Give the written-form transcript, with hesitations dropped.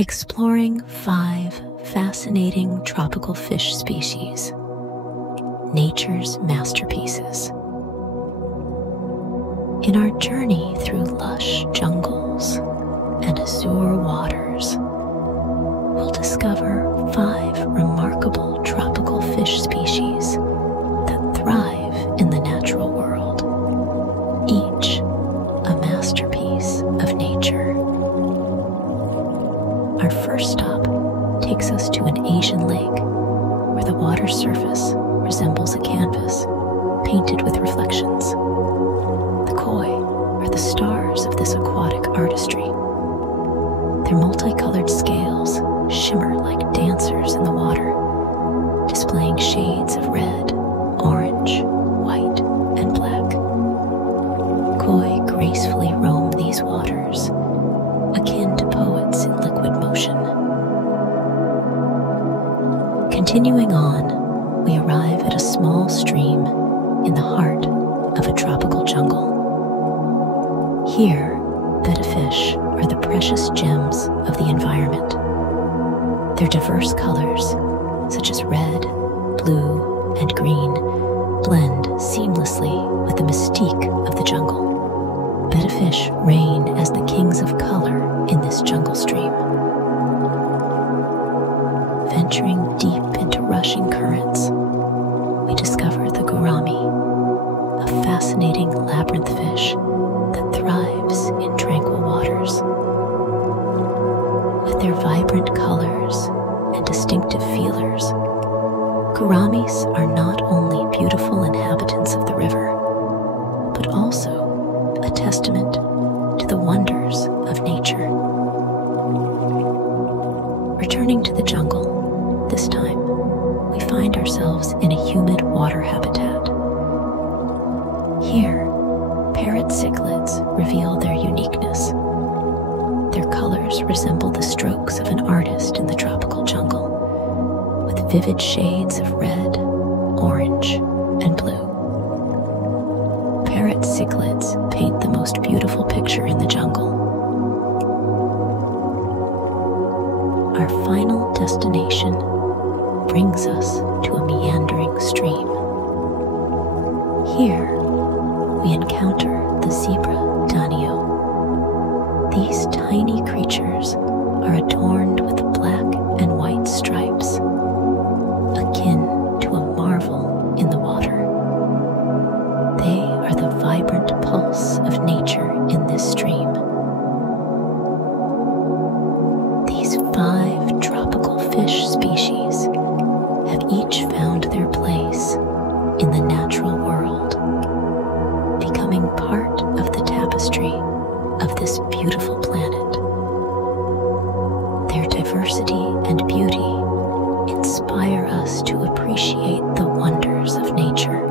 exploring 5 fascinating tropical fish species, nature's masterpieces. In our journey through lush jungles and azure waters, we'll discover 5 remarkable tropical fish species that thrive in the natural world, each a masterpiece of nature. Our first stop takes us to an Asian lake where the water surface resembles a canvas painted with reflections. The koi are the stars of this aquatic artistry. Their multicolored scales shimmer like dancers in the water, displaying shades of red, orange, white, and black. Koi gracefully roam these waters, akin to poets in liquid motion. Continuing on, we arrive at a small stream in the heart of a tropical jungle. Here, betta fish are the precious gems of the environment. Their diverse colors, such as red, blue, and green, blend seamlessly with the mystique of the jungle. Betta fish reign as the kings of color in this jungle stream. Venturing deep into rushing currents, we discover the gourami, a fascinating labyrinth fish that thrives in tranquil waters. With their vibrant colors and distinctive feelers, gouramis are not only beautiful inhabitants of the river, but also a testament to the wonders of nature. Returning to the jungle, this time we find ourselves in a humid water habitat. Here, parrot cichlids reveal their uniqueness. Their colors resemble the strokes of an artist in the tropical jungle, with vivid shades of red, orange, and blue. Parrot cichlids paint the most beautiful picture in the jungle. Our final destination brings us to a meandering stream. Here, we encounter the zebra danio. These tiny creatures are adorned with black and white stripes, akin to a marvel in the water. They are the vibrant pulse of nature in this stream. These 5 tropical fish species have each found their place in the natural world, becoming part of the tapestry of this beautiful planet. Their diversity and beauty inspire us to appreciate the wonders of nature